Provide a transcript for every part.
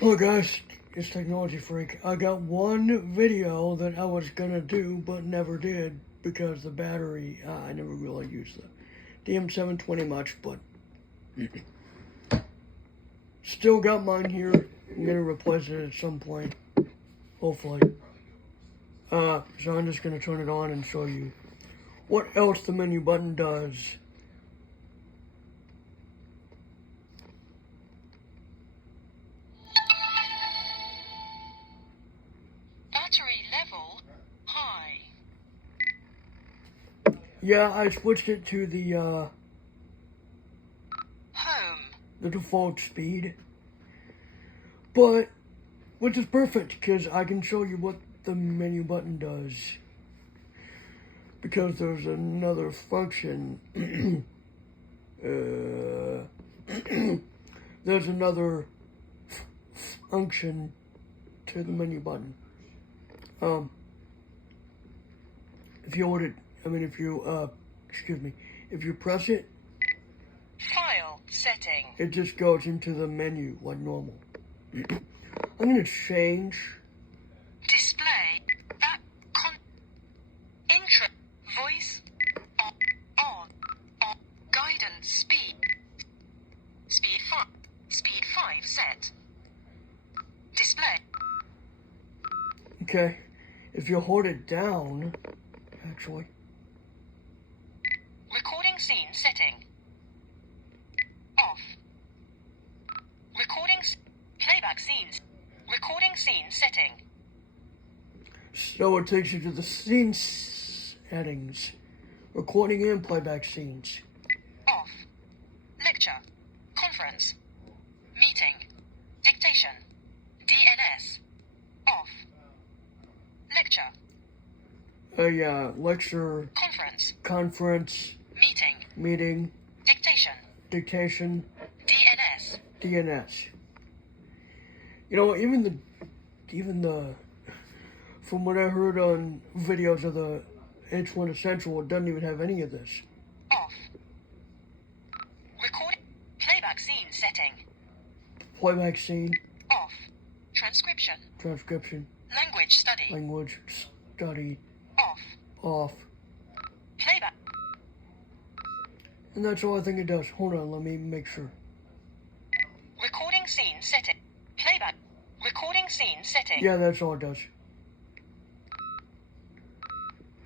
Hello guys, it's Technology Freak. I got one video that I was gonna do but never did because the battery, I never really used the dm720 much, but still got mine here. I'm gonna replace it at some point, hopefully. So I'm just gonna turn it on and show you what else the menu button does. Battery level high. Yeah, I switched it to the Home. the default speed, but which is perfect because I can show you what the menu button does, because there's another function. There's another function to the menu button. If you hold it, if you press it, File setting. it just goes into the menu like normal. I'm gonna change. Display. That intro. Voice. On. Guidance speed. Speed 5. Speed 5 set. Display. Okay, if you hold it down, actually. Recording scene setting. Off. Playback scenes. Recording scene setting. So it takes you to the scene settings, recording and playback scenes. Off. Lecture. Conference. Meeting. Dictation. DNS. Off. Lecture. Lecture, conference, meeting, dictation, DNS. You know, even the, from what I heard on videos of the H1 Essential, it doesn't even have any of this. Off. Recording. Playback scene setting. Playback scene. Off. Transcription. Language study. Off. Off. Playback. And that's all I think it does. Hold on, let me make sure. Recording scene setting. Playback. Recording scene setting. Yeah, that's all it does.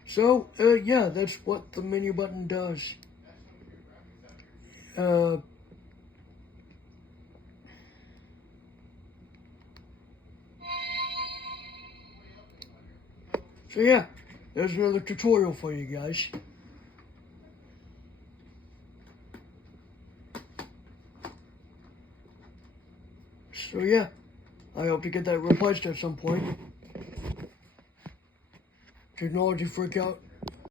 So, yeah, that's what the menu button does. So yeah, there's another tutorial for you guys. So yeah, I hope to get that replaced at some point. Technology Freak out.